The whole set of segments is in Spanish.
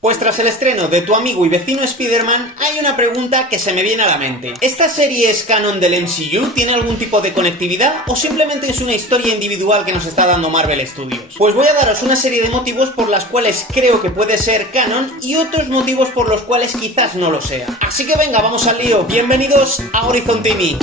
Pues tras el estreno de Tu amigo y vecino Spider-Man, hay una pregunta que se me viene a la mente. ¿Esta serie es canon del MCU? ¿Tiene algún tipo de conectividad? ¿O simplemente es una historia individual que nos está dando Marvel Studios? Pues voy a daros una serie de motivos por las cuales creo que puede ser canon y otros motivos por los cuales quizás no lo sea. Así que venga, vamos al lío. Bienvenidos a Horizon TV.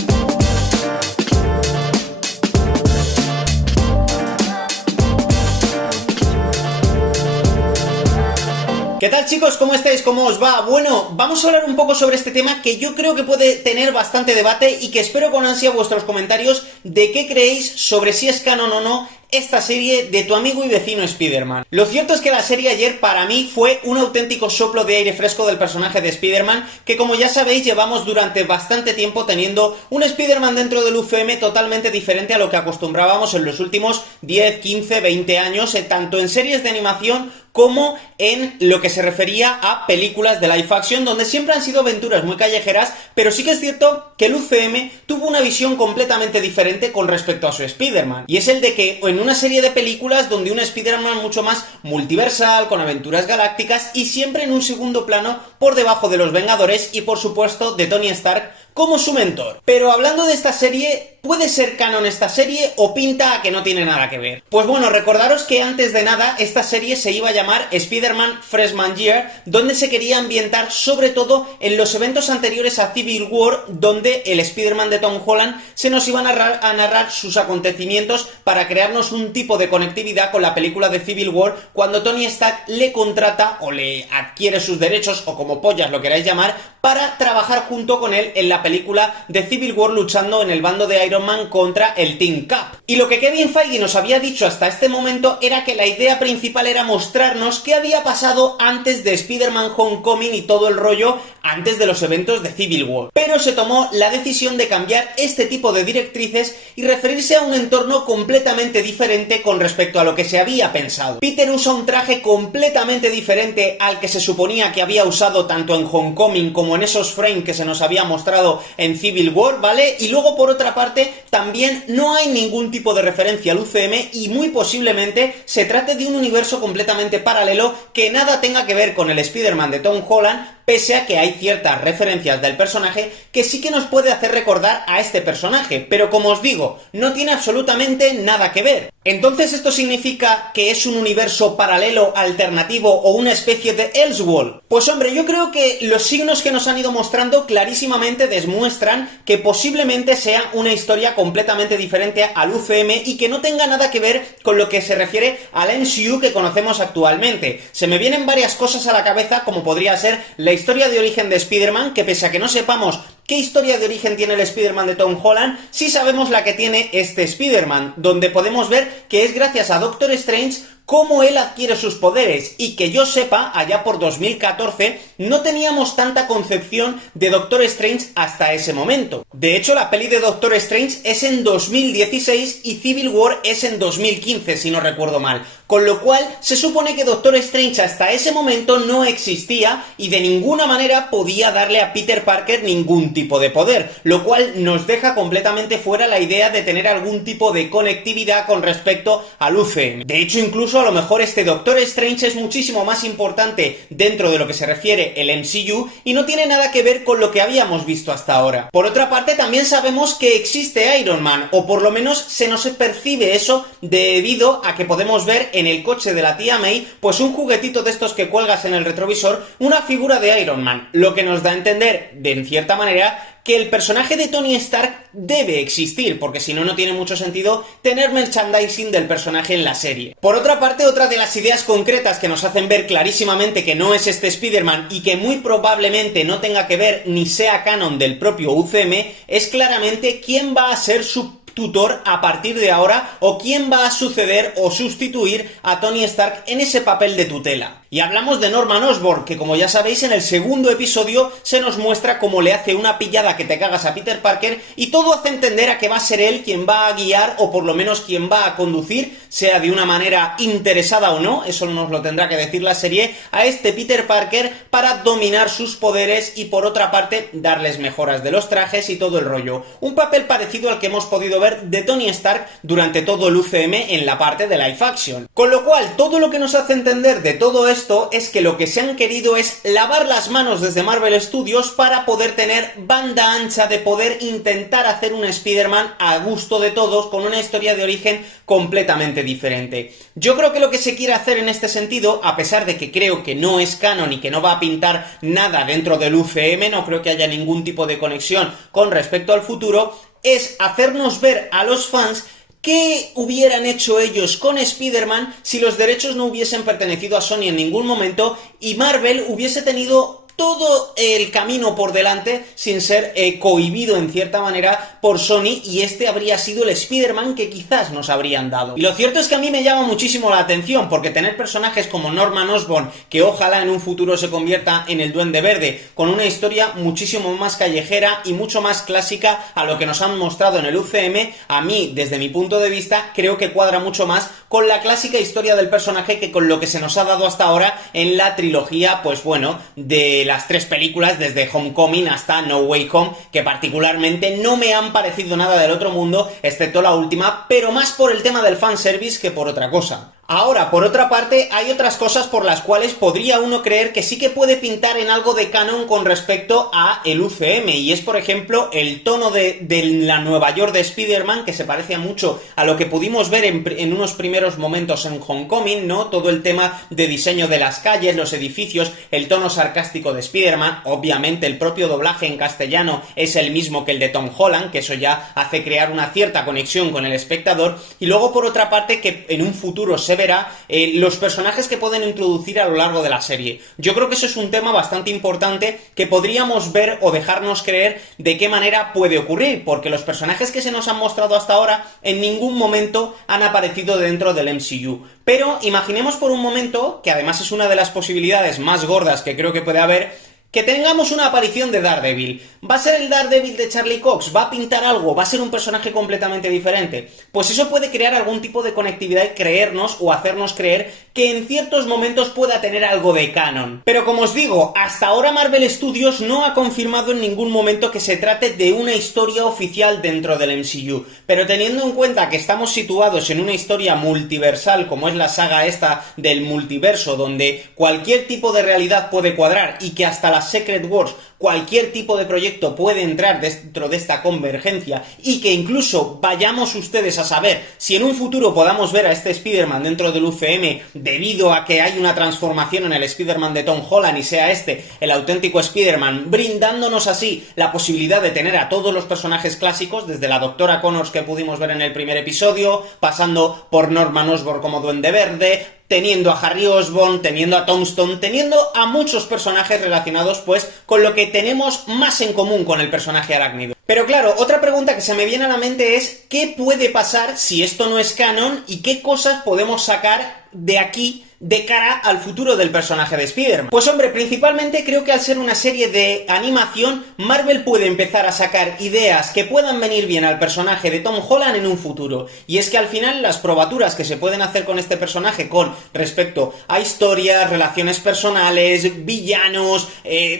¿Qué tal, chicos? ¿Cómo estáis? ¿Cómo os va? Bueno, vamos a hablar un poco sobre este tema que yo creo que puede tener bastante debate y que espero con ansia vuestros comentarios de qué creéis sobre si es canon o no esta serie de Tu amigo y vecino Spider-Man. Lo cierto es que la serie ayer para mí fue un auténtico soplo de aire fresco del personaje de Spider-Man, que como ya sabéis llevamos durante bastante tiempo teniendo un Spider-Man dentro del UCM totalmente diferente a lo que acostumbrábamos en los últimos 10, 15, 20 años, tanto en series de animación como en lo que se refería a películas de live action, donde siempre han sido aventuras muy callejeras, pero sí que es cierto que el UCM tuvo una visión completamente diferente con respecto a su Spider-Man, y es el de que en una serie de películas donde un Spider-Man mucho más multiversal, con aventuras galácticas y siempre en un segundo plano por debajo de los Vengadores y por supuesto de Tony Stark como su mentor. Pero hablando de esta serie, ¿puede ser canon esta serie o pinta a que no tiene nada que ver? Pues bueno, recordaros que antes de nada esta serie se iba a llamar Spider-Man Freshman Year, donde se quería ambientar sobre todo en los eventos anteriores a Civil War, donde el Spider-Man de Tom Holland se nos iba a narrar sus acontecimientos para crearnos un tipo de conectividad con la película de Civil War, cuando Tony Stark le contrata o le adquiere sus derechos, o como pollas lo queráis llamar, para trabajar junto con él en la película de Civil War luchando en el bando de Iron Man contra el Team Cap. Y lo que Kevin Feige nos había dicho hasta este momento era que la idea principal era mostrarnos qué había pasado antes de Spider-Man Homecoming y todo el rollo antes de los eventos de Civil War. Pero se tomó la decisión de cambiar este tipo de directrices y referirse a un entorno completamente diferente con respecto a lo que se había pensado. Peter usa un traje completamente diferente al que se suponía que había usado tanto en Homecoming como en esos frames que se nos había mostrado en Civil War, ¿vale? Y luego por otra parte también no hay ningún tipo de referencia al UCM y muy posiblemente se trate de un universo completamente paralelo que nada tenga que ver con el Spider-Man de Tom Holland, pese a que hay ciertas referencias del personaje que sí que nos puede hacer recordar a este personaje, pero como os digo, no tiene absolutamente nada que ver. Entonces, ¿esto significa que es un universo paralelo, alternativo o una especie de Elseworld? Pues hombre, yo creo que los signos que nos han ido mostrando clarísimamente demuestran que posiblemente sea una historia completamente diferente al UCM y que no tenga nada que ver con lo que se refiere al MCU que conocemos actualmente. Se me vienen varias cosas a la cabeza, como podría ser la historia de origen de Spider-Man, que pese a que no sepamos ¿qué historia de origen tiene el Spider-Man de Tom Holland? Sí sabemos la que tiene este Spider-Man, donde podemos ver que es gracias a Doctor Strange cómo él adquiere sus poderes, y que yo sepa, allá por 2014, no teníamos tanta concepción de Doctor Strange hasta ese momento. De hecho, la peli de Doctor Strange es en 2016 y Civil War es en 2015, si no recuerdo mal. Con lo cual, se supone que Doctor Strange hasta ese momento no existía y de ninguna manera podía darle a Peter Parker ningún tipo de poder, lo cual nos deja completamente fuera la idea de tener algún tipo de conectividad con respecto al UCM. De hecho, incluso a lo mejor este Doctor Strange es muchísimo más importante dentro de lo que se refiere el MCU y no tiene nada que ver con lo que habíamos visto hasta ahora. Por otra parte, también sabemos que existe Iron Man, o por lo menos se nos percibe eso debido a que podemos ver en el coche de la tía May pues un juguetito de estos que cuelgas en el retrovisor, una figura de Iron Man, lo que nos da a entender, de en cierta manera, que el personaje de Tony Stark debe existir, porque si no, no tiene mucho sentido tener merchandising del personaje en la serie. Por otra parte, otra de las ideas concretas que nos hacen ver clarísimamente que no es este Spider-Man y que muy probablemente no tenga que ver ni sea canon del propio UCM es claramente quién va a ser su tutor a partir de ahora, o quién va a suceder o sustituir a Tony Stark en ese papel de tutela. Y hablamos de Norman Osborn, que como ya sabéis en el segundo episodio se nos muestra cómo le hace una pillada que te cagas a Peter Parker, y todo hace entender a que va a ser él quien va a guiar, o por lo menos quien va a conducir, sea de una manera interesada o no, eso nos lo tendrá que decir la serie, a este Peter Parker para dominar sus poderes y por otra parte darles mejoras de los trajes y todo el rollo. Un papel parecido al que hemos podido ver de Tony Stark durante todo el UCM en la parte de live action. Con lo cual, todo lo que nos hace entender de todo esto esto es que lo que se han querido es lavar las manos desde Marvel Studios para poder tener banda ancha, de poder intentar hacer un Spider-Man a gusto de todos, con una historia de origen completamente diferente. Yo creo que lo que se quiere hacer en este sentido, a pesar de que creo que no es canon y que no va a pintar nada dentro del UCM, no creo que haya ningún tipo de conexión con respecto al futuro, es hacernos ver a los fans ¿qué hubieran hecho ellos con Spider-Man si los derechos no hubiesen pertenecido a Sony en ningún momento y Marvel hubiese tenido todo el camino por delante sin ser cohibido en cierta manera por Sony, y este habría sido el Spider-Man que quizás nos habrían dado? Y lo cierto es que a mí me llama muchísimo la atención, porque tener personajes como Norman Osborn, que ojalá en un futuro se convierta en el Duende Verde, con una historia muchísimo más callejera y mucho más clásica a lo que nos han mostrado en el UCM, a mí, desde mi punto de vista, creo que cuadra mucho más con la clásica historia del personaje que con lo que se nos ha dado hasta ahora en la trilogía, pues bueno, de las 3 películas, desde Homecoming hasta No Way Home, que particularmente no me han parecido nada del otro mundo, excepto la última, pero más por el tema del fanservice que por otra cosa. Ahora, por otra parte, hay otras cosas por las cuales podría uno creer que sí que puede pintar en algo de canon con respecto a el UCM, y es, por ejemplo, el tono de la Nueva York de Spider-Man, que se parece mucho a lo que pudimos ver en unos primeros momentos en Homecoming, ¿no? Todo el tema de diseño de las calles, los edificios, el tono sarcástico de Spider-Man, obviamente el propio doblaje en castellano es el mismo que el de Tom Holland, que eso ya hace crear una cierta conexión con el espectador, y luego, por otra parte, que en un futuro se verá los personajes que pueden introducir a lo largo de la serie. Yo creo que eso es un tema bastante importante que podríamos ver o dejarnos creer de qué manera puede ocurrir, porque los personajes que se nos han mostrado hasta ahora en ningún momento han aparecido dentro del MCU. Pero imaginemos por un momento, que además es una de las posibilidades más gordas que creo que puede haber, que tengamos una aparición de Daredevil. ¿Va a ser el Daredevil de Charlie Cox? ¿Va a pintar algo? ¿Va a ser un personaje completamente diferente? Pues eso puede crear algún tipo de conectividad y creernos o hacernos creer que en ciertos momentos pueda tener algo de canon. Pero como os digo, hasta ahora Marvel Studios no ha confirmado en ningún momento que se trate de una historia oficial dentro del MCU. Pero teniendo en cuenta que estamos situados en una historia multiversal, como es la saga esta del multiverso, donde cualquier tipo de realidad puede cuadrar y que hasta las Secret Wars cualquier tipo de proyecto puede entrar dentro de esta convergencia, y que incluso vayamos ustedes a saber si en un futuro podamos ver a este Spider-Man dentro del UCM debido a que hay una transformación en el Spider-Man de Tom Holland y sea este el auténtico Spider-Man, brindándonos así la posibilidad de tener a todos los personajes clásicos, desde la Doctora Connors que pudimos ver en el primer episodio, pasando por Norman Osborn como Duende Verde, teniendo a Harry Osborn, teniendo a Tombstone, teniendo a muchos personajes relacionados pues con lo que tenemos más en común con el personaje arácnido. Pero claro, otra pregunta que se me viene a la mente es ¿qué puede pasar si esto no es canon y qué cosas podemos sacar de aquí de cara al futuro del personaje de Spider-Man? Pues hombre, principalmente creo que al ser una serie de animación, Marvel puede empezar a sacar ideas que puedan venir bien al personaje de Tom Holland en un futuro. Y es que al final las probaturas que se pueden hacer con este personaje con respecto a historias, relaciones personales, villanos,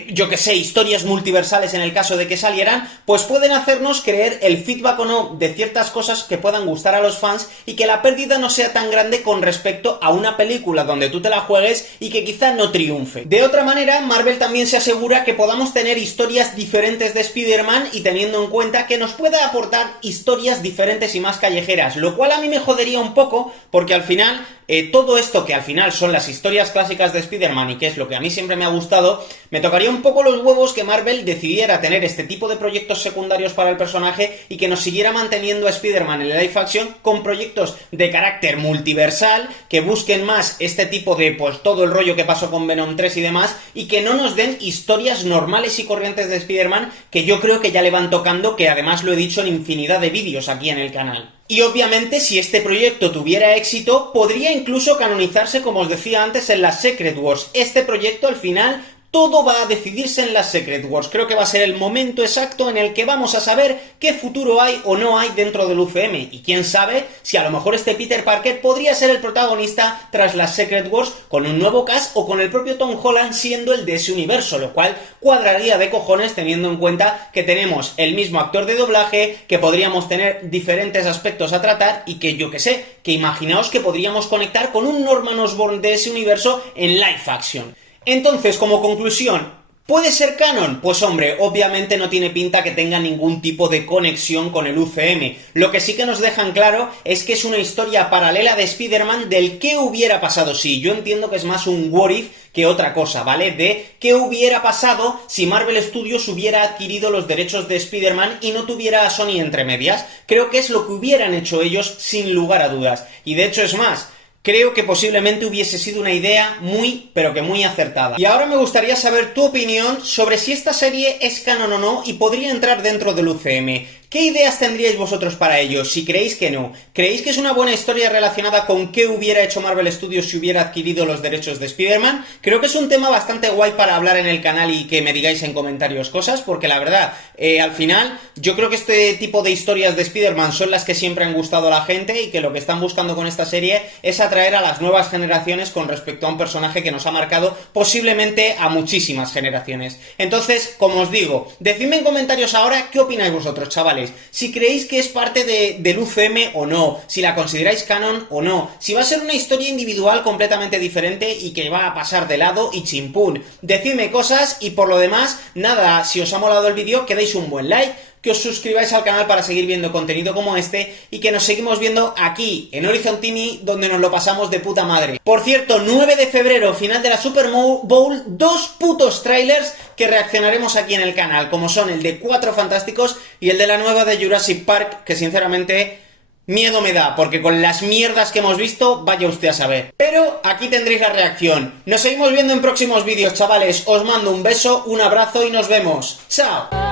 yo que sé, historias multiversales en el caso de que salieran, pues pueden hacernos creer el feedback o no de ciertas cosas que puedan gustar a los fans y que la pérdida no sea tan grande con respecto a una película donde tú te la juegues y que quizá no triunfe. De otra manera, Marvel también se asegura que podamos tener historias diferentes de Spider-Man, y teniendo en cuenta que nos pueda aportar historias diferentes y más callejeras, lo cual a mí me jodería un poco, porque al final todo esto que al final son las historias clásicas de Spider-Man y que es lo que a mí siempre me ha gustado, me tocaría un poco los huevos que Marvel decidiera tener este tipo de proyectos secundarios para el personaje y que nos siguiera manteniendo a Spider-Man en el live action con proyectos de carácter multiversal que busquen más este tipo de, pues todo el rollo que pasó con Venom 3 y demás, y que no nos den historias normales y corrientes de Spider-Man, que yo creo que ya le van tocando, que además lo he dicho en infinidad de vídeos aquí en el canal. Y obviamente si este proyecto tuviera éxito, podría incluso canonizarse, como os decía antes, en las Secret Wars. Este proyecto al final todo va a decidirse en las Secret Wars. Creo que va a ser el momento exacto en el que vamos a saber qué futuro hay o no hay dentro del UCM. Y quién sabe si a lo mejor este Peter Parker podría ser el protagonista tras las Secret Wars con un nuevo cast o con el propio Tom Holland siendo el de ese universo, lo cual cuadraría de cojones teniendo en cuenta que tenemos el mismo actor de doblaje, que podríamos tener diferentes aspectos a tratar y que yo que sé, que imaginaos que podríamos conectar con un Norman Osborn de ese universo en live action. Entonces, como conclusión, ¿puede ser canon? Pues hombre, obviamente no tiene pinta que tenga ningún tipo de conexión con el UCM. Lo que sí que nos dejan claro es que es una historia paralela de Spider-Man del qué hubiera pasado si. Yo entiendo que es más un what if que otra cosa, ¿vale? De qué hubiera pasado si Marvel Studios hubiera adquirido los derechos de Spider-Man y no tuviera a Sony entre medias. Creo que es lo que hubieran hecho ellos sin lugar a dudas. Y de hecho es más, creo que posiblemente hubiese sido una idea muy, pero que muy acertada. Y ahora me gustaría saber tu opinión sobre si esta serie es canon o no y podría entrar dentro del UCM. ¿Qué ideas tendríais vosotros para ello? Si creéis que no. ¿Creéis que es una buena historia relacionada con qué hubiera hecho Marvel Studios si hubiera adquirido los derechos de Spider-Man? Creo que es un tema bastante guay para hablar en el canal y que me digáis en comentarios cosas, porque la verdad, al final, yo creo que este tipo de historias de Spider-Man son las que siempre han gustado a la gente y que lo que están buscando con esta serie es atraer a las nuevas generaciones con respecto a un personaje que nos ha marcado posiblemente a muchísimas generaciones. Entonces, como os digo, decidme en comentarios ahora qué opináis vosotros, chavales. Si creéis que es parte del UCM o no, si la consideráis canon o no, si va a ser una historia individual completamente diferente y que va a pasar de lado y chimpún. Decidme cosas y por lo demás, nada, si os ha molado el vídeo, que deis un buen like, que os suscribáis al canal para seguir viendo contenido como este y que nos seguimos viendo aquí, en Horizon TV, donde nos lo pasamos de puta madre. Por cierto, 9 de febrero, final de la Super Bowl, 2 putos trailers que reaccionaremos aquí en el canal, como son el de Cuatro Fantásticos y el de la nueva de Jurassic Park, que sinceramente miedo me da, porque con las mierdas que hemos visto, vaya usted a saber. Pero aquí tendréis la reacción. Nos seguimos viendo en próximos vídeos, chavales. Os mando un beso, un abrazo y nos vemos. ¡Chao!